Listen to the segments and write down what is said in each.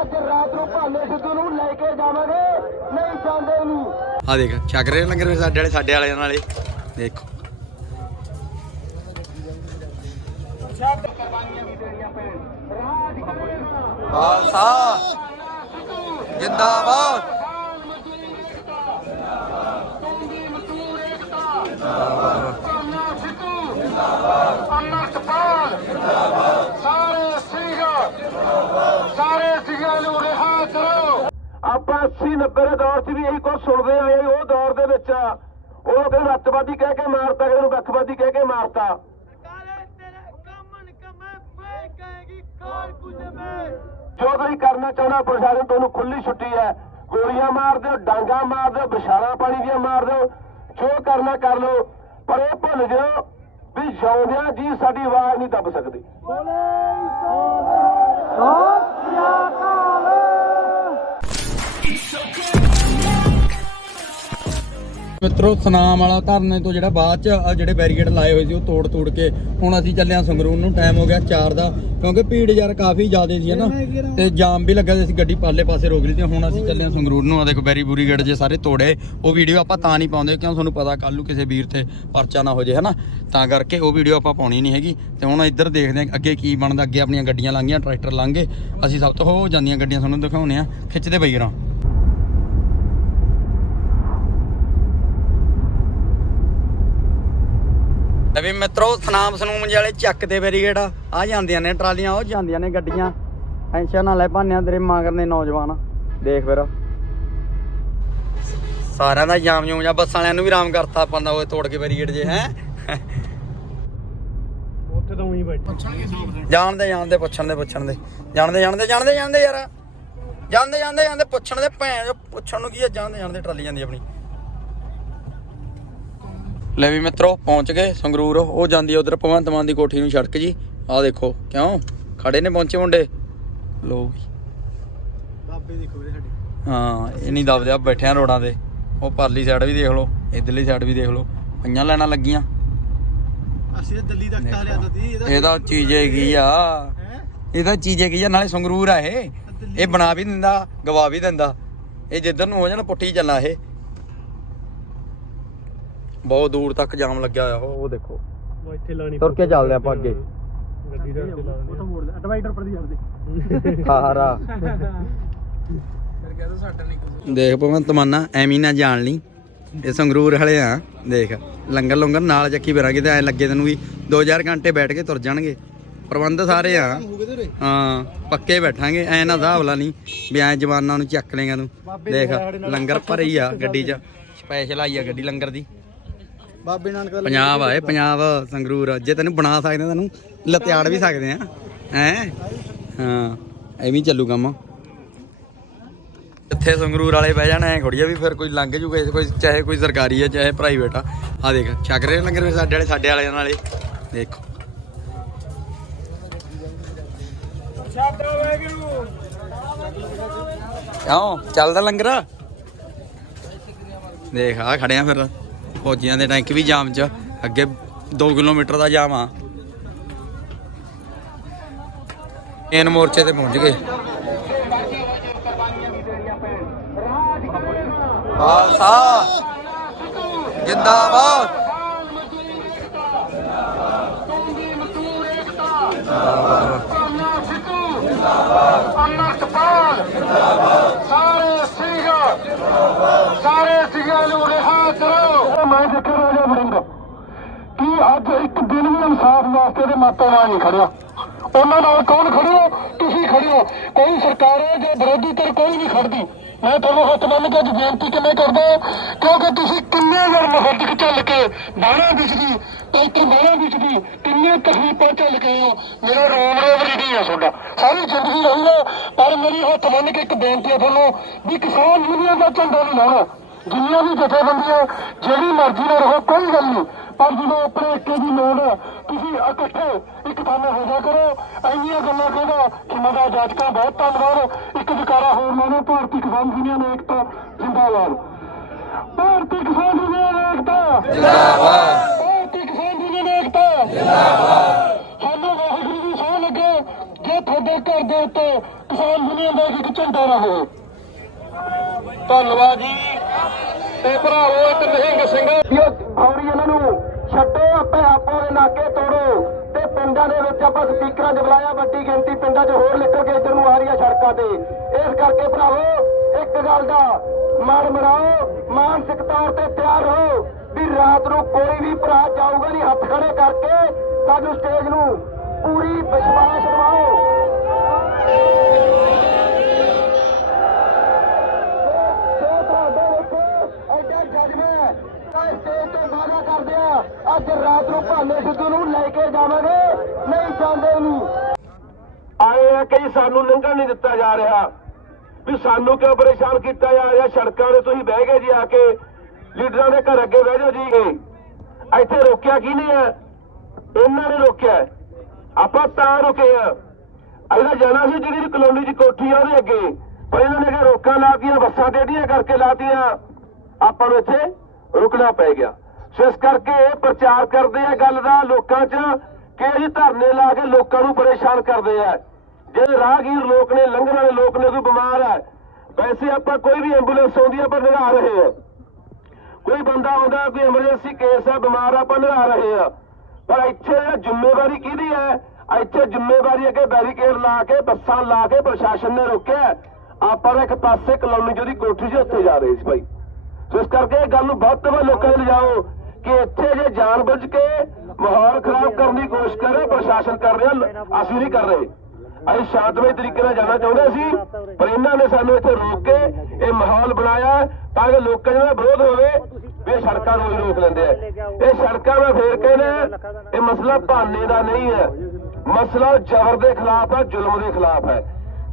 ਅੱਜ ਰਾਤ ਨੂੰ ਭਾਲੇ ਸਿੱਧੂ ਨੂੰ ਲੈ ਕੇ ਜਾਵਾਂਗੇ। ਨਹੀਂ ਜਾਂਦੇ ਨਹੀਂ। ਆ ਦੇਖ ਛਕ ਰਹੇ ਲੰਗਰ ਫਿਰ ਸਾਡੇ ਵਾਲੇ ਸਾਡੇ ਵਾਲਿਆਂ ਨਾਲੇ। ਦੇਖੋ। ਖਾਲਸਾ। ਜਿੰਦਾਬਾਦ। ਅਮਰਤਪਾਲ ਸਾਰੇ ਸਿੰਘ ਸਾਰੇ ਸਿੰਘਾਂ ਨੂੰ ਰਿਹਾ ਕਰੋ ਆਪਾਂ 80 90 ਦੇ ਦੌਰ 'ਚ ਵੀ ਇਹੀ ਕੁਝ ਸੁਣਦੇ ਆਏ ਉਹ ਦੌਰ ਦੇ ਵਿੱਚ ਉਹ ਕਹਿੰਦੇ ਰੱਤਵਾਦੀ ਕਹਿ ਕੇ ਮਾਰਤਾ ਕਿਸੇ ਨੂੰ ਕਹਿ ਕੇ ਮਾਰਤਾ। ਜੋ ਤੁਸੀਂ ਕਰਨਾ ਚਾਹੁੰਦਾ ਪ੍ਰਸ਼ਾਸਨ ਤੁਹਾਨੂੰ ਖੁੱਲੀ ਛੁੱਟੀ ਹੈ। ਗੋਲੀਆਂ ਮਾਰ ਦਿਓ ਡਾਂਗਾ ਮਾਰ ਦਿਓ ਵਿਸ਼ਾਲਾ ਪਾਣੀ ਦੀਆਂ ਮਾਰ ਦਿਓ। ਜੋ ਕਰਨਾ ਕਰ ਲਓ ਪਰ ਇਹ ਭੁੱਲ ਜਾਓ ਵੀ ਜਿਉਂਦਿਆਂ ਜੀ ਸਾਡੀ ਆਵਾਜ਼ ਨਹੀਂ ਦੱਬ ਸਕਦੀ। ਮਿੱਤਰੋ, ਸਨਾਮ ਵਾਲਾ ਧਰਨੇ ਤੋਂ ਜਿਹੜਾ ਬਾਅਦ ਚ ਆਹ ਜਿਹੜੇ ਬੈਰੀਕੇਡ ਲਾਏ ਹੋਏ ਸੀ, ਉਹ ਤੋੜ ਤੋੜ ਕੇ ਹੁਣ ਅਸੀਂ ਚੱਲੇ ਆ ਸੰਗਰੂਰ ਨੂੰ। ਟਾਈਮ ਹੋ ਗਿਆ 4 ਦਾ, ਕਿਉਂਕਿ ਭੀੜ ਯਾਰ ਕਾਫੀ ਜ਼ਿਆਦਾ ਸੀ ਨਾ? ਤੇ ਜਾਮ ਵੀ ਲੱਗਾ ਸੀ, ਅਸੀਂ ਗੱਡੀ ਪਾਲੇ ਪਾਸੇ ਰੋਕ ਲਈ ਤੇ ਹੁਣ ਅਸੀਂ ਚੱਲੇ ਆ ਸੰਗਰੂਰ ਨੂੰ। ਆ ਦੇਖੋ ਬੈਰੀ ਬੂਰੀ ਗੇਟ ਜੇ ਸਾਰੇ ਤੋੜੇ, ਉਹ ਵੀਡੀਓ ਆਪਾਂ ਤਾਂ ਨਹੀਂ ਪਾਉਂਦੇ, ਕਿਉਂ ਤੁਹਾਨੂੰ ਪਤਾ ਕੱਲ ਨੂੰ ਕਿਸੇ ਵੀਰ ਤੇ ਪਰਚਾ ਨਾ ਹੋ ਜੇ ਹਨਾ ਤਾਂ ਕਰਕੇ ਉਹ ਵੀਡੀਓ ਆਪਾਂ ਪਾਉਣੀ ਨਹੀਂ ਹੈਗੀ। ਤੇ ਹੁਣ ਇੱਧਰ ਦੇਖਦੇ ਆ ਅੱਗੇ ਕੀ ਬਣਦਾ, ਅੱਗੇ ਆਪਣੀਆਂ ਗੱਡੀਆਂ ਲੰਘੀਆਂ, ਟਰੈਕਟਰ ਲੰਘੇ ਅਸੀਂ ਸਭ ਤੋਂ ਹੋ ਜਾਂਦੀਆਂ ਗੱਡੀਆਂ ਤੁਹਾਨੂੰ ਦਿਖਾਉਨੇ ਆ ਖਿੱਚਦੇ ਪਈ ਰਾਂ ਵੀ ਮਿੱਤਰੋ ਸਨਾਮ ਸਨੂਮ ਵਾਲੇ ਚੱਕ ਤੇ ਬੈਰੀਗੇਡ ਆ। ਜਾਂਦੀਆਂ ਨੇ ਟਰਾਲੀਆਂ ਉਹ ਜਾਂਦੀਆਂ ਨੇ ਗੱਡੀਆਂ। ਟੈਨਸ਼ਨ ਨਾ ਲੈ ਭਾਨਿਆ ਤੇਰੇ ਮਗਰ ਨੇ ਨੌਜਵਾਨ। ਦੇਖ ਫਿਰ। ਸਾਰਿਆਂ ਦਾ ਜਾਮ ਜੂਮ ਜਾਂ ਬੱਸਾਂ ਵਾਲਿਆਂ ਨੂੰ ਵੀ ਆਰਾਮ ਕਰਤਾ ਆਪਾਂ ਦਾ ਉਹ ਤੋੜ ਕੇ ਬੈਰੀਗੇਡ ਜੇ ਹੈ? ਉੱਥੇ ਤਾਂ ਉਹੀ ਬੈਠੇ। ਜਾਣਦੇ ਜਾਣਦੇ ਪੁੱਛਣ ਦੇ ਪੁੱਛਣ ਦੇ ਜਾਣਦੇ ਜਾਣਦੇ ਜਾਣਦੇ ਜਾਣਦੇ ਯਾਰ। ਜਾਂਦੇ ਜਾਂਦੇ ਜਾਂਦੇ ਪੁੱਛਣ ਦੇ ਭੈਣ ਪੁੱਛਣ ਨੂੰ ਕੀ ਆ ਜਾਣਦੇ ਜਾਣਦੇ ਟਰਾਲੀ ਜਾਂਦੀ ਆਪਣੀ। ਲੈ ਵੀ ਮਿੱਤਰੋ ਪਹੁੰਚ ਗਏ ਸੰਗਰੂਰ। ਉਹ ਜਾਂਦੀ ਆ ਉਧਰ ਭਗਵੰਤ ਮਾਨ ਦੀ ਕੋਠੀ ਨੂੰ ਸੜਕ ਜੀ। ਆਹ ਦੇਖੋ ਕਿਉਂ? ਖੜੇ ਨੇ ਪਹੁੰਚੇ ਮੁੰਡੇ। ਲੋ ਵੀ। ਬਾਬੇ ਦੇਖੋ ਵੀਰੇ ਸਾਡੇ। ਹਾਂ ਇਹ ਨਹੀਂ ਦਬਦੇ ਆ ਬੈਠੇ ਆ ਰੋਡਾਂ ਤੇ। ਉਹ ਪਰਲੀ ਸਾਈਡ ਵੀ ਦੇਖ ਲਓ ਇਧਰਲੀ ਸਾਈਡ ਵੀ ਦੇਖ ਲਓ। ਪਈਆਂ ਲੈਣਾ ਲੱਗੀਆਂ। ਅਸੀਂ ਤਾਂ ਦਿੱਲੀ ਤੱਕ ਤਾਂ ਲਿਆ ਤੀ ਇਹਦਾ ਇਹਦਾ ਚੀਜ਼ ਹੈਗੀ ਆ। ਇਹਦਾ ਚੀਜ਼ ਹੈਗੀ ਆ ਨਾਲੇ ਸੰਗਰੂਰ ਆ ਇਹ। ਇਹ ਬਣਾ ਵੀ ਦਿੰਦਾ ਗਵਾ ਵੀ ਦਿੰਦਾ। ਇਹ ਜਿੱਧਰ ਨੂੰ ਹੋ ਜਾਣਾ ਪੁੱਠੀ ਚੱਲਣਾ ਇਹ। ਬਹੁਤ ਦੂਰ ਤੱਕ ਜਾਮ ਲੱਗਿਆ ਹੋਇਆ ਉਹ ਉਹ ਦੇਖੋ। ਉਹ ਇੱਥੇ ਲਾਣੀ ਤੁਰ ਕੇ ਚੱਲਦੇ ਆਪਾਂ ਅੱਗੇ। ਗੱਡੀ ਦਾ ਉੱਤੇ ਲਾ ਉਹ ਤਾਂ ਮੋੜ ਦੇ ਡਿਵਾਈਡਰ ਪਰ ਦੀ ਛੱਡ ਖਾਰਾ। ਫਿਰ ਕਹਿੰਦਾ ਸਾਡਾ ਨਹੀਂ ਕੁਝ ਦੇਖ ਭਗਵੰਤ ਮਾਨਾ ਐਵੇਂ ਨਾ ਜਾਣ ਲਈ। ਇਹ ਸੰਗਰੂਰ ਵਾਲੇ ਆ ਦੇਖ। ਲੰਗਰ ਲੰਗਰ ਨਾਲ ਚੱਕੀ ਫਿਰਾਂਗੇ ਤੇ ਐ ਲੱਗੇ ਤੈਨੂੰ ਵੀ 2000 ਘੰਟੇ ਬੈਠ ਕੇ ਤੁਰ ਜਾਣਗੇ। ਪ੍ਰਬੰਧ ਸਾਰੇ ਆ। ਹੋ ਪੱਕੇ ਬੈਠਾਂਗੇ ਐ ਨਾ ਹਿਸਾਬ ਨਹੀਂ ਵੀ ਐ ਜਵਾਨਾਂ ਨੂੰ ਚੱਕ ਲੇਗਾ ਤੂੰ। ਦੇਖ ਲੰਗਰ ਭਰੀ ਆ ਗੱਡੀ 'ਚ। ਸਪੈਸ਼ਲ ਆਈ ਆ ਗੱਡੀ ਲੰਗਰ ਦੀ। ਬਾਬੇ ਨਾਨਕ ਦਾ ਪੰਜਾਬ ਆ ਇਹ ਪੰਜਾਬ ਸੰਗਰੂਰ ਜੇ ਤੈਨੂੰ ਬਣਾ ਸਕਦੇ ਤੈਨੂੰ ਲਤਿਆੜ ਵੀ ਸਕਦੇ ਆ। ਹੈ? ਹਾਂ ਐਵੇਂ ਚੱਲੂ ਕੰਮ। ਇੱਥੇ ਸੰਗਰੂਰ ਵਾਲੇ ਬਹਿ ਜਾਣਾ ਐ ਖੜੀਆ ਵੀ ਫਿਰ ਕੋਈ ਲੰਘ ਜੂਗਾ ਕੋਈ ਚਾਹੇ ਕੋਈ ਸਰਕਾਰੀ ਆ ਚਾਹੇ ਪ੍ਰਾਈਵੇਟ ਆ। ਆ ਦੇਖ ਛਕ ਰਹੇ ਲੰਗਰ ਸਾਡੇ ਵਾਲੇ ਸਾਡੇ ਵਾਲਿਆਂ ਨਾਲੇ। ਦੇਖੋ। ਵੈਗਰੂ ਕਿਉਂ ਚੱਲਦਾ ਲੰਗਰ। ਦੇਖ ਆ ਖੜੇ ਆ ਫਿਰ। ਫੌਜੀਆਂ ਦੇ ਟੈਂਕ ਵੀ ਜਾਮ 'ਚ, ਅੱਗੇ 2 ਕਿਲੋਮੀਟਰ ਦਾ ਜਾਮ ਆ। ਇਹਨ ਮੋਰਚੇ ਤੇ ਪਹੁੰਚ ਗਏ। ਖਾਲਸਾ! ਜਿੰਦਾਬਾਦ! ਅਮਰਤਪਾਲ ਸਾਰੇ ਸਿੰਘ ਸਾਰੇ ਸਿੰਘਾਂ ਨੂੰ ਰਿਹਾ ਕਰੋ। ਮੈਂ ਦੇਖਿਆ ਰਾਜਾ ਵੜਿੰਗ ਕਿ ਅੱਜ ਇੱਕ ਦਿਨ ਵੀ ਇਨਸਾਫ ਵਾਸਤੇ ਦੇ ਮਾਤਾ ਨਾਲ ਨਹੀਂ ਖੜਿਆ? ਉਹਨਾਂ ਨਾਲ ਕੌਣ ਖੜਿਓ ਤੁਸੀਂ ਖੜਿਓ ਕੋਈ ਸਰਕਾਰ ਹੈ ਜਾਂ ਵਿਰੋਧੀ ਧਿਰ ਕੋਈ ਨਹੀਂ ਖੜਦੀ। ਮੈਂ ਤੁਹਾਨੂੰ ਹੱਥ ਬੰਨ ਕੇ ਅੱਜ ਬੇਨਤੀ ਕਿਵੇਂ ਕਰਦਾ ਕਿਉਂਕਿ ਤੁਸੀਂ ਕਿੰਨੇ ਵਾਰ ਮੁਹੱਦਕ ਚੱਲ ਕੇ ਬਾਣਾ ਵਿੱਚ ਦੀ ਇੱਥੇ ਵਿੱਚ ਦੀ ਕਿੰਨੇ ਤਕਲੀਫਾਂ ਚੱਲ ਗਏ ਮੇਰਾ ਰੋਮ ਰੋਮ ਨਹੀਂ ਆ ਤੁਹਾਡਾ। ਸਾਰੀ ਜ਼ਿੰਦਗੀ ਰਹੂਗਾ ਪਰ ਮੇਰੀ ਹੱਥ ਬੰਨ ਕੇ ਇੱਕ ਬੇਨਤੀ ਹੈ ਤੁਹਾਨੂੰ ਵੀ ਕਿਸਾਨ ਯੂਨੀਅਨ ਦਾ ਝੰਡਾ ਨਹੀਂ ਲਾਉਣਾ ਜਿੰਨੀਆਂ ਵੀ ਜਥੇਬੰਦੀਆਂ, ਜਿਹੜੀ ਮਰਜ਼ੀ ਨਾਲ ਰਹੋ, ਕੋਈ ਗੱਲ ਨਹੀਂ। ਪਰ ਜਦੋਂ ਆਪਣੇ ਇੱਕੇ ਦੀ ਲੋੜ ਹੈ, ਤੁਸੀਂ ਇਕੱਠੇ ਇੱਕ ਥਾਂ ਹੋ ਜਾ ਕਰੋ। ਇੰਨੀਆਂ ਗੱਲਾਂ ਕਹਿੰਦਾ ਕਿ ਮਦਾ ਜਾਜਕਾ ਬਹੁਤ ਧੰਨਵਾਦ। ਇੱਕ ਵਿਕਾਰਾ ਹੋਰ ਮੈਨੂੰ ਭਾਰਤੀ ਕਿਸਾਨ ਯੂਨੀਅਨ ਏਕਤਾ, ਜਿੰਦਾਬਾਦ। ਭਾਰਤੀ ਕਿਸਾਨ ਯੂਨੀਅਨ ਏਕਤਾ। ਜਿੰਦਾਬਾਦ। ਯੂਨੀਅਨ ਜਿੰਦਾਬਾਦ ਸਾਨੂੰ ਵਾਹਿਗੁਰੂ ਦੀ ਸਹੁੰ ਲੱਗੇ ਜੇ ਤੁਹਾਡੇ ਘਰ ਦੇ ਉੱਤੇ ਕਿਸਾਨ ਯੂਨੀਅਨ ਦਾ ਇੱਕ ਝੰਡਾ ਰਹੋ। ਧੰਨਵਾਦ ਜੀ। ਤੇ ਭਰਾਵੋ, ਇੱਕ ਨਿਹੰਗ ਸਿੰਘ। ਫੌਰੀ ਇਹਨਾਂ ਨੂੰ ਛੱਡੋ, ਆਪੇ ਆਪੋ ਦੇ ਨਾਕੇ ਤੋੜੋ। ਤੇ ਪਿੰਡਾਂ ਦੇ ਵਿੱਚ ਆਪਾਂ ਸਪੀਕਰਾਂ 'ਚ ਬੁਲਾਇਆ, ਵੱਡੀ ਗਿਣਤੀ ਪਿੰਡਾਂ 'ਚ ਹੋਰ ਨਿਕਲ ਕੇ ਇੱਧਰ ਨੂੰ ਆ ਰਹੀਆਂ ਸੜਕਾਂ ਤੇ। ਇਸ ਕਰਕੇ ਭਰਾਵੋ, ਇੱਕ ਗੱਲ ਦਾ ਮਨ ਬਣਾਓ ਮਾਨਸਿਕ ਤੌਰ ਤੇ ਤਿਆਰ ਰਹੋ। ਵੀ ਰਾਤ ਨੂੰ ਕੋਈ ਵੀ ਭਰਾ ਜਾਊਗਾ ਨਹੀਂ, ਹੱਥ ਖੜੇ ਕਰਕੇ ਸਾਨੂੰ ਸਟੇਜ ਨੂੰ ਪੂਰੀ ਵਿਸ਼ਵਾਸ ਦਿਵਾਓ। ਜੋ ਸਟੇਜ ਤੋਂ ਵਾਅਦਾ ਕਰਦੇ ਆ, ਅੱਜ ਰਾਤ ਨੂੰ ਭਾਨੇ ਸਿੱਧੂ ਨੂੰ ਲੈ ਕੇ ਜਾਵਾਂਗੇ, ਨਹੀਂ ਜਾਂਦੇ ਨਹੀਂ ਆਏ ਆ ਕਈ ਸਾਨੂੰ ਲੰਘਣ ਨਹੀਂ ਦਿੱਤਾ ਜਾ ਰਿਹਾ। ਵੀ ਸਾਨੂੰ ਕਿਉਂ ਪਰੇਸ਼ਾਨ ਕੀਤਾ ਜਾ ਰਿਹਾ? ਸੜਕਾਂ 'ਤੇ ਤੁਸੀਂ ਬਹਿ ਗਏ ਜੀ ਆ ਕੇ। ਲੀਡਰਾਂ ਦੇ ਘਰ ਅੱਗੇ ਬਹਿ ਜਾਓ ਜੀ। ਇੱਥੇ ਰੋਕਿਆ ਕੀ ਨਹੀਂ ਹੈ? ਇਹਨਾਂ ਨੇ ਰੋਕਿਆ ਆਪਾਂ ਤਾਂ ਰੁਕੇ ਆ ਇਹਦਾ ਜਾਣਾ ਸੀ ਜਿਹੜੀ ਕਲੋਨੀ ਦੀ ਕੋਠੀ ਆ ਉਹਦੇ ਅੱਗੇ। ਪਰ ਇਹਨਾਂ ਨੇ ਕਿਹਾ ਰੋਕਾਂ ਲਾਤੀਆਂ, ਬੱਸਾਂ ਟੇਢੀਆਂ ਕਰਕੇ ਲਾਤੀਆਂ। ਆਪਾਂ ਨੂੰ ਇੱਥੇ ਰੁਕਣਾ ਪੈ ਗਿਆ। ਸੋ ਇਸ ਕਰਕੇ ਇਹ ਪ੍ਰਚਾਰ ਕਰਦੇ ਆ ਗੱਲ ਦਾ ਲੋਕਾਂ 'ਚ ਕਿ ਅਸੀਂ ਧਰਨੇ ਲਾ ਕੇ ਲੋਕਾਂ ਨੂੰ ਪਰੇਸ਼ਾਨ ਕਰਦੇ ਆ। ਜਿਹੜੇ ਰਾਹਗੀਰ ਲੋਕ ਨੇ, ਲੰਘਣ ਵਾਲੇ ਲੋਕ ਨੇ ਕੋਈ ਬਿਮਾਰ ਹੈ ਵੈਸੇ ਆਪਾਂ ਕੋਈ ਵੀ ਐਂਬੂਲੈਂਸ ਆਉਂਦੀ ਆ ਪਰ ਨਿਭਾ ਰਹੇ ਆ। ਕੋਈ ਬੰਦਾ ਆਉਂਦਾ ਕੋਈ ਐਮਰਜੈਂਸੀ ਕੇਸ ਹੈ ਬਿਮਾਰ ਆ, ਆਪਾਂ ਨਿਭਾ ਰਹੇ ਆ। ਪਰ ਇੱਥੇ ਜਿਹੜਾ ਜ਼ਿੰਮੇਵਾਰੀ ਕਿਹਦੀ ਹੈ? ਇੱਥੇ ਜ਼ਿੰਮੇਵਾਰੀ ਅੱਗੇ ਬੈਰੀਕੇਡ ਲਾ ਕੇ, ਬੱਸਾਂ ਲਾ ਕੇ ਪ੍ਰਸ਼ਾਸਨ ਨੇ ਰੋਕਿਆ ਆਪਾਂ ਇੱਕ ਪਾਸੇ ਕਲੋਨੀ ਜਿਹਦੀ ਕੋਠੀ 'ਚ ਉੱਥੇ ਜਾ ਰਹੇ ਸੀ ਭਾਈ। ਸੋ ਇਸ ਕਰਕੇ ਇਹ ਗੱਲ ਨੂੰ ਬਹੁਤ ਤੋਂ ਲੋਕਾਂ ਨੂੰ ਲਿਜਾਓ ਕਿ ਇੱਥੇ ਜੇ ਜਾਣ ਬੁੱਝ ਕੇ ਮਾਹੌਲ ਖਰਾਬ ਕਰਨ ਦੀ ਕੋਸ਼ਿਸ਼ ਕਰ ਰਹੇ ਪ੍ਰਸ਼ਾਸਨ ਕਰ ਰਿਹਾ, ਅਸੀਂ ਨਹੀਂ ਕਰ ਰਹੇ। ਅਸੀਂ ਸ਼ਾਂਤਮਈ ਤਰੀਕੇ ਨਾਲ ਜਾਣਾ ਚਾਹੁੰਦੇ ਸੀ ਪਰ ਇਹਨਾਂ ਨੇ ਸਾਨੂੰ ਇੱਥੇ ਰੋਕ ਕੇ ਇਹ ਮਾਹੌਲ ਬਣਾਇਆ ਤਾਂ ਕਿ ਲੋਕਾਂ ਦਾ ਵਿਰੋਧ ਹੋਵੇ, ਵੀ ਇਹ ਸੜਕਾਂ ਰੋਜ਼ ਰੋਕ ਲੈਂਦੇ ਆ। ਇਹ ਸੜਕਾਂ ਮੈਂ ਫੇਰ ਕਹਿੰਦਾ ਇਹ ਮਸਲਾ ਭਾਨੇ ਦਾ ਨਹੀਂ ਹੈ। ਮਸਲਾ ਜ਼ਬਰ ਦੇ ਖਿਲਾਫ ਹੈ, ਜ਼ੁਲਮ ਦੇ ਖਿਲਾਫ ਹੈ।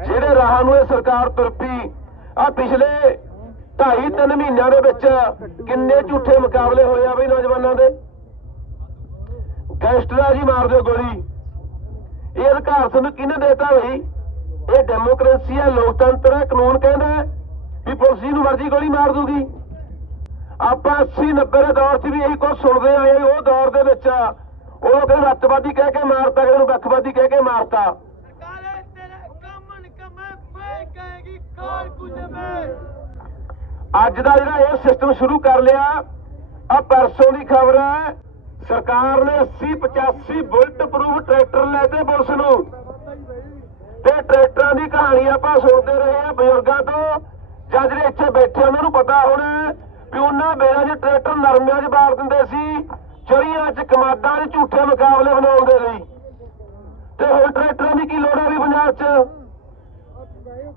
ਜਿਹੜੇ ਰਾਹਾਂ ਨੂੰ ਇਹ ਸਰਕਾਰ ਤੁਰਪੀ ਆ ਪਿਛਲੇ ਢਾਈ ਤਿੰਨ ਮਹੀਨਿਆਂ ਦੇ ਵਿੱਚ ਕਿੰਨੇ ਝੂਠੇ ਮੁਕਾਬਲੇ ਹੋਏ ਆ ਬਈ ਨੌਜਵਾਨਾਂ ਦੇ? ਗੈਂਗਸਟਰਾਂ ਜੀ ਮਾਰ ਦਿਓ ਗੋਲੀ। ਇਹ ਅਧਿਕਾਰ ਤੁਹਾਨੂੰ ਕਿਹਨੇ ਦੇਤਾ ਬਈ? ਇਹ ਡੈਮੋਕ੍ਰੇਸੀ ਹੈ ਲੋਕਤੰਤਰ ਹੈ ਕਾਨੂੰਨ ਕਹਿੰਦਾ ਵੀ ਪੁਲਿਸ ਜੀ ਨੂੰ ਮਰਜ਼ੀ ਗੋਲੀ ਮਾਰ ਦੂਗੀ। ਆਪਾਂ 80 90 ਦੇ ਦੌਰ 'ਚ ਵੀ ਇਹੀ ਕੁਝ ਸੁਣਦੇ ਆਏ। ਉਹ ਦੌਰ ਦੇ ਵਿੱਚ ਉਹ ਕਹਿੰਦੇ ਰੱਤਵਾਦੀ ਕਹਿ ਕੇ ਮਾਰਤਾ ਕਿਸੇ ਨੂੰ ਵੱਖਵਾਦੀ ਕਹਿ ਕੇ ਮਾਰਤਾ। ਅੱਜ ਦਾ ਜਿਹੜਾ ਇਹ ਸਿਸਟਮ ਸ਼ੁਰੂ ਕਰ ਲਿਆ ਆ ਪਰਸੋਂ ਦੀ ਖਬਰ ਹੈ ਸਰਕਾਰ ਨੇ 80 85 ਬੁਲਟ ਪ੍ਰੂਫ ਟਰੈਕਟਰ ਲੈ ਤੇ ਪੁਲਿਸ ਨੂੰ। ਤੇ ਟਰੈਕਟਰਾਂ ਦੀ ਕਹਾਣੀ ਆਪਾਂ ਸੁਣਦੇ ਰਹੇ ਆ ਬਜ਼ੁਰਗਾਂ ਤੋਂ। ਜਾਂ ਜਿਹੜੇ ਇੱਥੇ ਬੈਠੇ ਉਹਨਾਂ ਨੂੰ ਪਤਾ ਹੋਣਾ ਵੀ ਉਹਨਾਂ ਵੇਲੇ 'ਚ ਟਰੈਕਟਰ ਨਰਮਿਆਂ 'ਚ ਬਾਰ ਦਿੰਦੇ ਸੀ, ਚੜੀਆਂ 'ਚ, ਕਮਾਦਾਂ 'ਚ ਝੂਠੇ ਮੁਕਾਬਲੇ ਬਣਾਉਣ ਦੇ ਲਈ ਤੇ ਹੁਣ ਟਰੈਕਟਰਾਂ ਦੀ ਕੀ ਲੋੜ ਆ ਵੀ ਪੰਜਾਬ 'ਚ?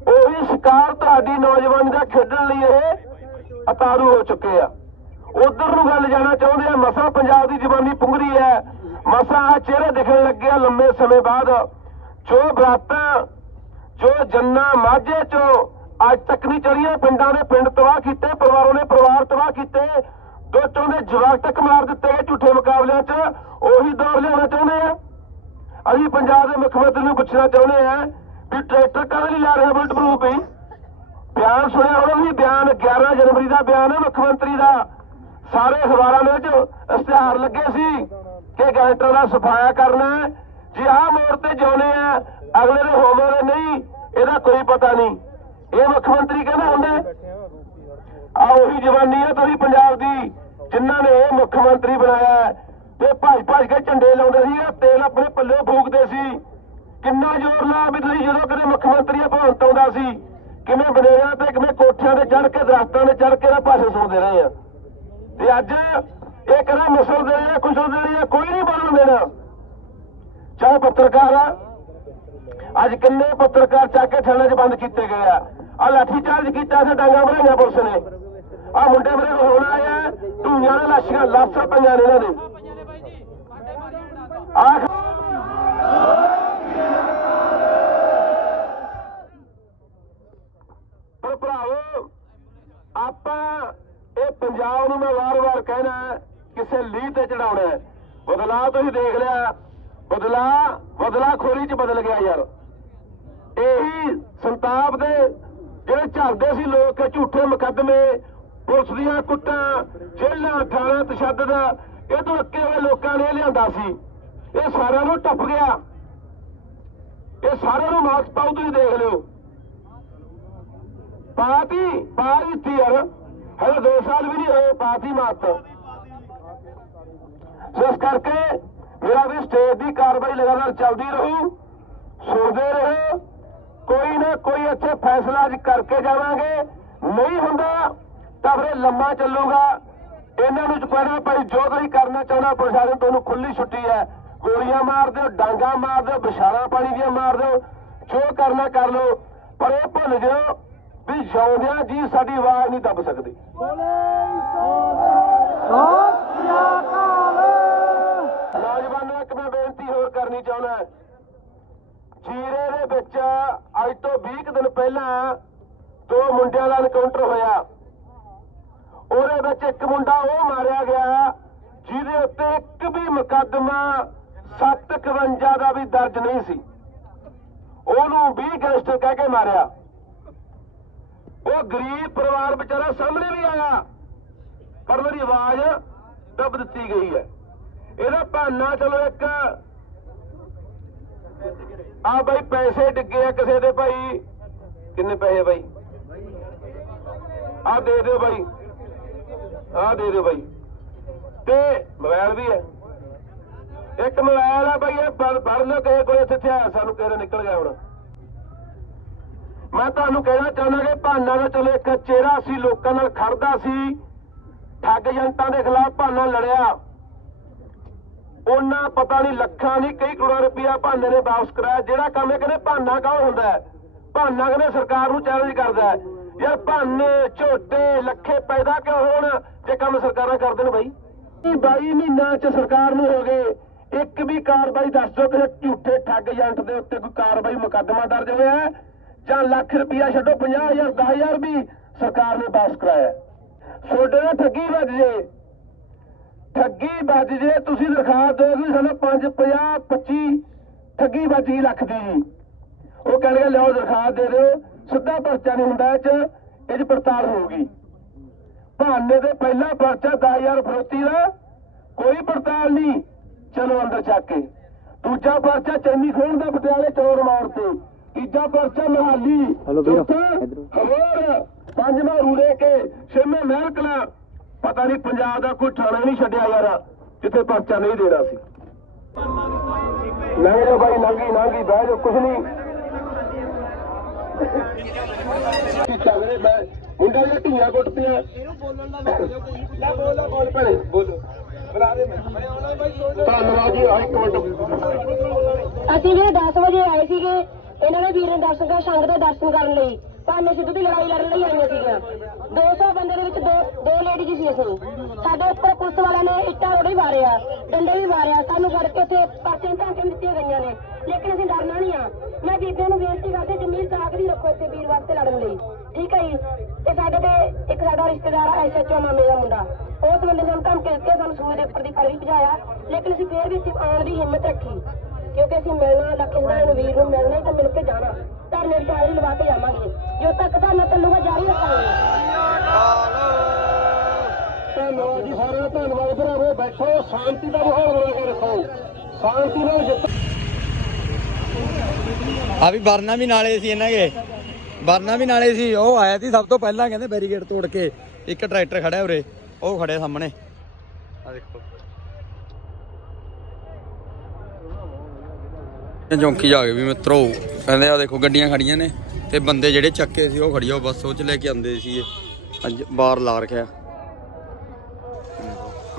ਉਹੀ ਸ਼ਿਕਾਰ ਤੁਹਾਡੀ ਨੌਜਵਾਨੀ ਦਾ ਖੇਡਣ ਲਈ ਇਹ ਅਤਾਰੂ ਹੋ ਚੁੱਕੇ ਆ। ਉਧਰ ਨੂੰ ਗੱਲ ਜਾਣਾ ਚਾਹੁੰਦੇ ਆ, ਮਸਾ ਪੰਜਾਬ ਦੀ ਜਵਾਨੀ ਪੁੰਗਰੀ ਹੈ। ਮਸਾ ਆ ਚਿਹਰੇ ਦਿਖਣ ਲੱਗਿਆ ਲੰਮੇ ਸਮੇਂ ਬਾਅਦ। ਜੋ ਬਰਾਤਾਂ, ਜੋ ਜੰਨਾ ਮਾਝੇ ਚੋਂ ਅੱਜ ਤੱਕ ਨਹੀਂ ਚੜੀਆਂ ਪਿੰਡਾਂ ਦੇ ਪਿੰਡ ਤਬਾਹ ਕੀਤੇ, ਪਰਿਵਾਰਾਂ ਨੇ ਪਰਿਵਾਰ ਤਬਾਹ ਕੀਤੇ, ਦੋ ਚੋਂਦੇ ਜਵਾਕ ਤੱਕ ਮਾਰ ਦਿੱਤੇ ਗਏ ਝੂਠੇ ਮੁਕਾਬਲਿਆਂ 'ਚ। ਉਹੀ ਦੌਰ ਲਿਆਉਣਾ ਚਾਹੁੰਦੇ ਆ। ਅਸੀਂ ਪੰਜਾਬ ਦੇ ਮੁੱਖ ਮੰਤਰੀ ਨੂੰ ਪੁੱਛਣਾ ਚਾਹੁੰਦੇ ਆ ਵੀ ਟਰੈਕਟਰ ਕਦੇ ਲਈ ਲਾ ਰਿਹਾ ਬੁਲਟ ਪ੍ਰੂਫ ਹੀ ਬਿਆਨ ਸੁਣਿਆ ਹੋਣਾ ਵੀ ਬਿਆਨ 11 ਜਨਵਰੀ ਦਾ ਬਿਆਨ ਹੈ, ਮੁੱਖ ਮੰਤਰੀ ਦਾ। ਸਾਰੇ ਅਖਬਾਰਾਂ ਦੇ ਵਿੱਚ ਇਸ਼ਤਿਹਾਰ ਲੱਗੇ ਸੀ ਕਿ ਗੈਂਟਰ ਦਾ ਸਫਾਇਆ ਕਰਨਾ ਹੈ। ਜੀ ਆਹ ਮੋੜ ਤੇ ਜਿਉਣੇ ਆ, ਅਗਲੇ ਦੇ ਹੋਮੋਗੇ ਨਹੀਂ, ਇਹਦਾ ਕੋਈ ਪਤਾ ਨਹੀਂ। ਇਹ ਮੁੱਖ ਮੰਤਰੀ ਕਹਿੰਦਾ ਹੁੰਦਾ ਆ ਉਹੀ ਜਵਾਨੀ ਹੈ ਤੁਸੀਂ ਪੰਜਾਬ ਦੀ, ਜਿਨ੍ਹਾਂ ਨੇ ਇਹ ਮੁੱਖ ਮੰਤਰੀ ਬਣਾਇਆ ਤੇ ਭੱਜ ਭੱਜ ਕੇ ਝੰਡੇ ਲਾਉਂਦੇ ਸੀ ਇਹ ਤੇਲ ਆਪਣੇ ਪੱਲੇ ਫੂਕਦੇ ਸੀ। ਕਿੰਨਾ ਜ਼ੋਰ ਲਾ ਵੀ ਤੁਸੀਂ ਜਦੋਂ ਕਦੇ ਮੁੱਖ ਮੰਤਰੀ ਭਵੰਤ ਆਉਂਦਾ ਸੀ, ਕਿਵੇਂ ਬਨੇਰਿਆਂ ਤੇ, ਕਿਵੇਂ ਕੋਠਿਆਂ ਤੇ ਚੜ ਕੇ ਦਰਖਤਾਂ ਤੇ ਚੜ ਕੇ ਦਾ ਭਾਸ਼ਣ ਸੁਣਦੇ ਰਹੇ ਆ। ਤੇ ਅੱਜ ਇਹ ਕਹਿੰਦਾ ਮਿਸਲ ਦੇ ਆ ਕੁਸਲ ਦੇ ਆ ਕੋਈ ਨਹੀਂ ਬੋਲਣ ਦੇਣਾ। ਚਾਹੇ ਪੱਤਰਕਾਰ ਆ। ਅੱਜ ਕਿੰਨੇ ਪੱਤਰਕਾਰ ਚੱਕ ਕੇ ਥਾਣੇ 'ਚ ਬੰਦ ਕੀਤੇ ਗਏ ਆ। ਆ ਲਾਠੀ ਚਾਰਜ ਕੀਤਾ ਸੀ ਡਾਂਗਾ ਭਰਾਈਆਂ ਪੁਲਿਸ ਨੇ। ਆ ਮੁੰਡੇ ਮੇਰੇ ਕੋਲ ਹੁਣ ਆਇਆ ਧੂਆਂ ਨਾਲ ਲਾਸ਼ੀਆਂ ਲਾਸਾਂ ਪਈਆਂ ਨੇ ਇਹਨਾਂ ਦੇ। ਆਖ ਪਰ ਭਰਾਵੋ ਆਪਾਂ ਇਹ ਪੰਜਾਬ ਨੂੰ ਮੈਂ ਵਾਰ-ਵਾਰ ਕਹਿਣਾ ਹੈ, ਕਿਸੇ ਲੀਹ ਤੇ ਚੜਾਉਣਾ ਹੈ। ਬਦਲਾਅ ਤੁਸੀਂ ਦੇਖ ਲਿਆ। ਬਦਲਾਅ ਬਦਲਾ ਖੋਰੀ ਚ ਬਦਲ ਗਿਆ ਯਾਰ। ਇਹੀ ਸੰਤਾਪ ਦੇ ਜਿਹੜੇ ਝੱਲਦੇ ਸੀ ਲੋਕ ਝੂਠੇ ਮੁਕੱਦਮੇ, ਪੁਲਿਸ ਦੀਆਂ ਕੁੱਟਾਂ, ਜੇਲ੍ਹਾਂ ਥਾਣਾ ਤਸ਼ੱਦਦ ਇਹ ਤੋਂ ਅੱਕੇ ਹੋਏ ਲੋਕਾਂ ਨੇ ਲਿਆਂਦਾ ਸੀ। ਇਹ ਸਾਰਿਆਂ ਨੂੰ ਟੱਪ ਗਿਆ। ਇਹ ਸਾਰਿਆਂ ਨੂੰ ਮਾਰਕਸ ਪਾਉ ਤੁਸੀਂ ਦੇਖ ਲਿਓ। ਪਾਤੀ, ਪਾ ਦਿੱਤੀ ਯਾਰ। ਹਲੇ 2 ਸਾਲ ਵੀ ਨਹੀਂ ਹੋਏ, ਪਾਤੀ ਮੱਤ। ਸੋ ਇਸ ਕਰਕੇ ਮੇਰਾ ਵੀ ਸਟੇਟ ਦੀ ਕਾਰਵਾਈ ਲਗਾਤਾਰ ਚੱਲਦੀ ਰਹੂ, ਸੁਣਦੇ ਰਹੋ, ਕੋਈ ਨਾ ਕੋਈ ਇੱਥੇ ਫੈਸਲਾ ਅੱਜ ਕਰਕੇ ਜਾਵਾਂਗੇ। ਨਹੀਂ ਹੁੰਦਾ ਤਾਂ ਫਿਰ ਇਹ ਲੰਮਾ ਚੱਲੂਗਾ। ਇਹਨਾਂ ਨੂੰ ਕਹਿਣਾ ਭਾਈ, ਜੋ ਤੁਸੀਂ ਕਰਨਾ ਚਾਹੁੰਦਾ, ਪ੍ਰਸ਼ਾਸਨ ਤੁਹਾਨੂੰ ਖੁੱਲੀ ਛੁੱਟੀ ਹੈ। ਗੋਲੀਆਂ ਮਾਰ ਦਿਓ, ਡਾਂਗਾ ਮਾਰ ਦਿਓ ਵਿਸ਼ਾਲਾ ਪਾਣੀ ਦੀਆਂ ਮਾਰ ਦਿਓ, ਜੋ ਕਰਨਾ ਕਰ ਲਓ। ਪਰ ਇਹ ਭੁੱਲ ਜਿਓ ਵੀ ਜਿਉਂਦਿਆਂ ਜੀ ਸਾਡੀ ਆਵਾਜ਼ ਨਹੀਂ ਦੱਬ ਸਕਦੀ। ਨੌਜਵਾਨਾਂ ਨੂੰ ਇੱਕ ਮੈਂ ਬੇਨਤੀ ਹੋਰ ਕਰਨੀ ਦੇ ਵਿੱਚ ਅੱਜ ਤੋਂ 20 ਦਿਨ ਪਹਿਲਾਂ ਦੋ ਮੁੰਡਿਆਂ ਦਾ ਐਨਕਾਊਂਟਰ ਹੋਇਆ। ਉਹਦੇ ਵਿੱਚ ਇੱਕ ਮੁੰਡਾ ਉਹ ਮਾਰਿਆ ਗਿਆ, ਜਿਹਦੇ ਉੱਤੇ ਇੱਕ ਵੀ ਮੁਕੱਦਮਾ 751 ਦਾ ਵੀ ਦਰਜ ਨਹੀਂ ਸੀ। ਉਹਨੂੰ 20 ਗੈਂਗਸਟਰ ਕਹਿ ਕੇ ਮਾਰਿਆ। ਉਹ ਗਰੀਬ ਪਰਿਵਾਰ ਵਿਚਾਰਾ ਸਾਹਮਣੇ ਵੀ ਆਇਆ, ਪਰ ਉਹਦੀ ਆਵਾਜ਼ ਦੱਬ ਦਿੱਤੀ ਗਈ ਹੈ। ਇਹਦਾ ਭਾਨਾ ਚਲੋ ਇੱਕ ਆ ਬਾਈ ਪੈਸੇ ਡਿੱਗੇ ਆ ਕਿਸੇ ਦੇ ਭਾਈ। ਕਿੰਨੇ ਪੈਸੇ ਬਾਈ? ਆ ਦੇ ਦਿਓ ਬਾਈ। ਆ ਦੇ ਦਿਓ ਬਾਈ। ਤੇ ਮੋਬਾਈਲ ਵੀ ਹੈ। ਇੱਕ ਮੋਬਾਈਲ ਆ ਬਾਈ, ਇਹ ਫੜ ਪੜ ਲਓ ਕਿਸੇ ਕੋਲ ਇੱਥੇ ਆ, ਸਾਨੂੰ ਕਿਸੇ ਨੇ ਨਿਕਲ ਗਿਆ ਹੁਣ। ਮੈਂ ਤੁਹਾਨੂੰ ਕਹਿਣਾ ਚਾਹੁੰਦਾ ਕਿ ਭਾਨਾ ਦਾ ਚਲੋ, ਇੱਕ ਚਿਹਰਾ ਸੀ, ਲੋਕਾਂ ਨਾਲ ਖੜਦਾ ਸੀ। ਠੱਗ ਏਜੰਟਾਂ ਦੇ ਖਿਲਾਫ ਭਾਨਾ ਲੜਿਆ। ਉਹਨਾਂ ਪਤਾ ਨਹੀਂ ਲੱਖਾਂ ਨਹੀਂ, ਕਈ ਕਰੋੜਾਂ ਰੁਪਇਆ ਭਾਨੇ ਨੇ ਵਾਪਸ ਕਰਾਇਆ। ਜਿਹੜਾ ਕੰਮ ਇਹ ਕਹਿੰਦੇ ਭਾਨਾ ਕੌਣ ਹੁੰਦਾ ਹੈ? ਭਾਨਾ ਕਹਿੰਦੇ ਸਰਕਾਰ ਨੂੰ ਚੈਲੰਜ ਕਰਦਾ ਹੈ। ਯਾਰ ਭਾਨੇ, ਝੋਟੇ, ਲੱਖੇ ਪੈਦਾ ਕਿਉਂ ਹੋਣ ਜੇ ਕੰਮ ਸਰਕਾਰਾਂ ਕਰਦੇ ਨੇ ਬਾਈ? 22 ਮਹੀਨਿਆਂ ਚ ਸਰਕਾਰ ਨੂੰ ਹੋ ਗਏ। ਇੱਕ ਵੀ ਕਾਰਵਾਈ ਦੱਸ ਦਿਓ, ਕਿਸੇ ਝੂਠੇ ਠੱਗ ਏਜੰਟ ਦੇ ਉੱਤੇ ਕੋਈ ਕਾਰਵਾਈ ਮੁਕੱਦਮਾ ਦਰਜ ਹੋਇਆ ਜਾਂ ਲੱਖ ਰੁਪਇਆ ਛੱਡੋ 50000 10000 ਵੀ ਸਰਕਾਰ ਨੇ ਵਾਪਸ ਕਰਾਇਆ ਛੋਡੇ ਨਾਲ ਠੱਗੀ ਵੱਜ ਜੇ ਠੱਗੀ ਵੱਜ ਜੇ ਤੁਸੀਂ ਦਰਖਾਸਤ ਦਿਓ ਕਿ ਸਾਨੂੰ 5 50 25 ਠੱਗੀ ਵੱਜ ਗਈ ਲੱਖ ਦੀ ਜੀ। ਉਹ ਕਹਿਣਗੇ ਲਿਆਓ ਦਰਖਾਸਤ ਦੇ ਦਿਓ। ਸਿੱਧਾ ਪਰਚਾ ਨਹੀਂ ਹੁੰਦਾ ਇਹ ਚ ਇਹ ਚ ਪੜਤਾਲ ਹੋਊਗੀ। ਬਹਾਨੇ ਦੇ ਪਹਿਲਾ ਪਰਚਾ 10000 ਫਰੋਤੀ ਦਾ ਕੋਈ ਪੜਤਾਲ ਨਹੀਂ। ਚਲੋ ਅੰਦਰ ਚੱਕ ਕੇ। ਦੂਜਾ ਪਰਚਾ ਚੈਨੀ ਖੋਣ ਦਾ ਪਟਿਆਲੇ ਚੋਰ ਮਾਰ ਤੇ। ਤੀਜਾ ਪਰਚਾ ਮਹਾਲੀ। ਚੌਥਾ ਹੋਰ ਪੰਜਵਾਂ ਰੂੜੇ ਕੇ ਛੇਵੇਂ ਮਹਿਲ ਕਲਾ। ਪਤਾ ਨਹੀਂ ਪੰਜਾਬ ਦਾ ਕੋਈ ਥਾਣਾ ਨਹੀਂ ਛੱਡਿਆ ਯਾਰ ਜਿੱਥੇ ਪਰਚਾ ਨਹੀਂ ਦੇਣਾ ਸੀ। ਲੰਘ ਜਾਓ ਬਾਈ ਲੰਘੀ ਲੰਘੀ ਬਹਿ ਜਾਓ ਕੁਛ ਨਹੀਂ ਮੈਂ? ਮੁੰਡਾ ਦੀਆਂ ਢੀਆਂ ਕੁੱਟਦੀਆਂ ਇਹਨੂੰ ਬੋਲਣ ਦਾ ਲੈ ਬੋਲ ਬੋਲ ਭੈਣੇ ਬੋਲੋ। ਬੁਲਾ ਦੇ ਮੈਂ ਧੰਨਵਾਦ ਜੀ। ਆ ਇੱਕ ਮਿੰਟ। ਅਸੀਂ ਵੀ 10 ਵਜੇ ਆਏ ਸੀਗੇ ਇਹਨਾਂ ਨੇ ਵੀਰ ਦਰਸ਼ਨ ਕਰ ਸੰਗ ਦੇ ਦਰਸ਼ਨ ਕਰਨ ਲਈ। ਭਾਨੇ ਸਿੱਧੂ ਦੀ ਲੜਾਈ ਲੜਨ ਲਈ ਆਈਆਂ ਸੀਗੀਆਂ। 200 ਬੰਦੇ ਦੇ ਵਿੱਚ ਦੋ ਦੋ ਲੇਡੀਜ਼ ਸੀ ਅਸੀਂ। ਸਾਡੇ ਉੱਪਰ ਪੁਲਿਸ ਵਾਲਿਆਂ ਨੇ ਇੱਟਾਂ ਰੋੜੇ ਮਾਰਿਆ ਡੰਡੇ ਵੀ ਮਾਰਿਆ ਸਾਨੂੰ ਫੜ ਕੇ ਉੱਥੇ ਪਰਚੇ ਧਾਕੇ ਦਿੱਤੀਆਂ ਗਈਆਂ ਨੇ। ਲੇਕਿਨ ਅਸੀਂ ਡਰਨਾ ਨਹੀਂ ਆ। ਮੈਂ ਬੀਬੀਆਂ ਨੂੰ ਬੇਨਤੀ ਕਰਦੀ ਜ਼ਮੀਰ ਸਾਗਰੀ ਰੱਖੋ ਇੱਥੇ ਵੀਰ ਵਾਸਤੇ ਲੜਨ ਲਈ। ਠੀਕ ਹੈ ਜੀ? ਤੇ ਸਾਡੇ ਤੇ ਇੱਕ ਸਾਡਾ ਰਿਸ਼ਤੇਦਾਰ ਐਸਐਚਓ ਮਾਮੇ ਦਾ ਮੁੰਡਾ। ਉਸ ਬੰਦੇ ਨੇ ਸਾਨੂੰ ਧਮਕੀ ਦਿੱਤੀ ਸਾਨੂੰ ਸੂਏ ਦੇ ਉੱਪਰ ਦੀ ਫੜ ਭਜਾਇਆ। ਲੇਕਿਨ ਅਸੀਂ ਫੇਰ ਵੀ ਇੱਥੇ ਆਉਣ ਦੀ ਹਿੰਮਤ ਰੱਖੀ। ਕਿਉਂਕਿ ਅਸੀਂ ਮਿਲਣਾ ਲੱਖੇ ਨੂੰ ਵੀਰ ਨੂੰ ਮਿਲਣਾ ਹੀ ਤਾਂ ਮਿਲ ਕੇ ਜਾਣਾ। ਧਰਨੇ ਦੀ ਹਾਜ਼ਰੀ ਲਵਾ ਕੇ ਜਾਵਾਂਗੇ। ਜਦੋਂ ਤੱਕ ਧਰਨਾ ਚੱਲੂਗਾ ਜਾਰੀ ਰੱਖਾਂਗੇ। ਧੰਨਵਾਦ ਜੀ ਸਾਰਿਆਂ ਦਾ ਧੰਨਵਾਦ ਭਰਾਵੋ। ਬੈਠੋ ਸ਼ਾਂਤੀ ਦਾ ਮਾਹੌਲ ਬਣਾ ਕੇ ਰੱਖੋ। ਸ਼ਾਂਤੀ ਨਾਲ ਜਿੱਤ ਆ ਵੀ ਵਰਨਾ ਵੀ ਨਾਲੇ ਸੀ ਇਹਨਾਂ ਦੇ। ਵਰਨਾ ਵੀ ਨਾਲੇ ਸੀ। ਉਹ ਆਇਆ ਸੀ ਸਭ ਤੋਂ ਪਹਿਲਾਂ ਕਹਿੰਦੇ ਬੈਰੀਗੇਡ ਤੋੜ ਕੇ। ਇੱਕ ਟਰੈਕਟਰ ਖੜਿਆ ਉਰੇ। ਉਹ ਖੜਿਆ ਸਾਹਮਣੇ। ਆ ਦੇਖੋ। ਜੌਂਕੀ ਜਾ ਗਏ ਵੀ ਮਿੱਤਰੋ ਕਹਿੰਦੇ ਆ ਦੇਖੋ ਗੱਡੀਆਂ ਖੜੀਆਂ ਨੇ। ਤੇ ਬੰਦੇ ਜਿਹੜੇ ਚੱਕੇ ਸੀ, ਉਹ ਖੜੀਆਂ ਉਹ ਬੱਸ ਉਹ ਚ ਲੈ ਕੇ ਆਂਦੇ ਸੀ ਅੱਜ ਬਾਹਰ ਲਾ ਰੱਖਿਆ।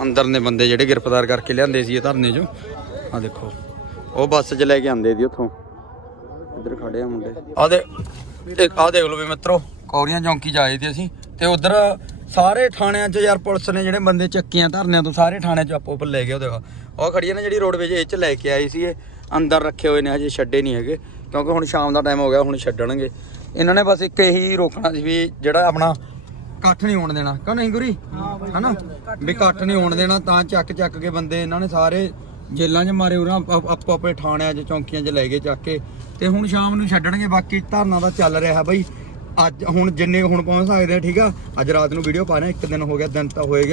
ਅੰਦਰ ਨੇ ਬੰਦੇ ਜਿਹੜੇ ਗ੍ਰਿਫਤਾਰ ਕਰਕੇ ਲਿਆਂਦੇ ਸੀ ਇਹ ਧਰਨੇ 'ਚੋਂ ਆ ਦੇਖੋ। ਉਹ ਬੱਸ 'ਚ ਲੈ ਕੇ ਆਂਦੇ ਸੀ ਉੱਥੋਂ। ਇੱਧਰ ਖੜੇ ਆ ਮੁੰਡੇ। ਆ ਦੇ ਆ ਦੇਖ ਲਓ ਵੀ ਮਿੱਤਰੋ, ਕੌਰੀਆਂ ਚੌਂਕੀ ਚ ਆਏ ਸੀ ਅਸੀਂ। ਤੇ ਉਧਰ ਸਾਰੇ ਥਾਣਿਆਂ 'ਚ ਯਾਰ ਪੁਲਿਸ ਨੇ ਜਿਹੜੇ ਬੰਦੇ ਚੱਕੀਆਂ ਧਰਨਿਆਂ ਤੋਂ, ਸਾਰੇ ਥਾਣਿਆਂ 'ਚ ਆਪੋ ਆਪੋ ਲੈ ਗਏ, ਉਹ ਦੇਖੋ। ਉਹ ਖੜੀ ਆ ਨਾ ਜਿਹੜੀ ਰੋਡਵੇਜ, ਇਹ 'ਚ ਲੈ ਕੇ ਆਏ ਸੀ ਇਹ ਅੰਦਰ ਰੱਖੇ ਹੋਏ ਨੇ, ਹਜੇ ਛੱਡੇ ਨਹੀਂ ਹੈਗੇ। ਕਿਉਂਕਿ ਹੁਣ ਸ਼ਾਮ ਦਾ ਟਾਈਮ ਹੋ ਗਿਆ ਹੁਣ ਛੱਡਣਗੇ। ਇਹਨਾਂ ਨੇ ਬਸ ਇੱਕ ਇਹੀ ਰੋਕਣਾ ਸੀ ਵੀ ਜਿਹੜਾ ਆਪਣਾ ਇਕੱਠ ਨਹੀਂ ਹੋਣ ਦੇਣਾ। ਕਿਉਂ ਨਹੀਂ ਗੁਰੀ? ਹਨਾ? ਵੀ ਇਕੱਠ ਨਹੀਂ ਹੋਣ ਦੇਣਾ। ਤਾਂ ਚੱਕ ਚੱਕ ਕੇ ਬੰਦੇ ਇਹਨਾਂ ਨੇ ਸਾਰੇ ਜੇਲਾਂ 'ਚ ਮਾਰੇ ਉਹਨਾਂ ਆਪੋ ਆਪਣੇ ਥਾਣਿਆਂ 'ਚ ਚੌਂਕੀਆਂ 'ਚ ਲੈ ਗਏ ਚੱਕ ਕੇ ਤੇ ਹੁਣ ਸ਼ਾਮ ਨੂੰ ਛੱਡਣਗੇ। ਬਾਕੀ ਧਰਨਾ ਦਾ ਚੱਲ ਰਿਹਾ ਬਈ। ਅੱਜ ਹੁਣ ਜਿੰਨੇ ਹੁਣ ਪਹੁੰਚ ਸਕਦੇ ਆ ਠੀਕ ਆ? ਅੱਜ ਰਾਤ ਨੂੰ ਵੀਡੀਓ ਪਾਣਾ ਇੱਕ ਦਿਨ ਹੋ ਗਿਆ ਦਿਨ ਤਾਂ ਹੋਏ ਗਿਆ।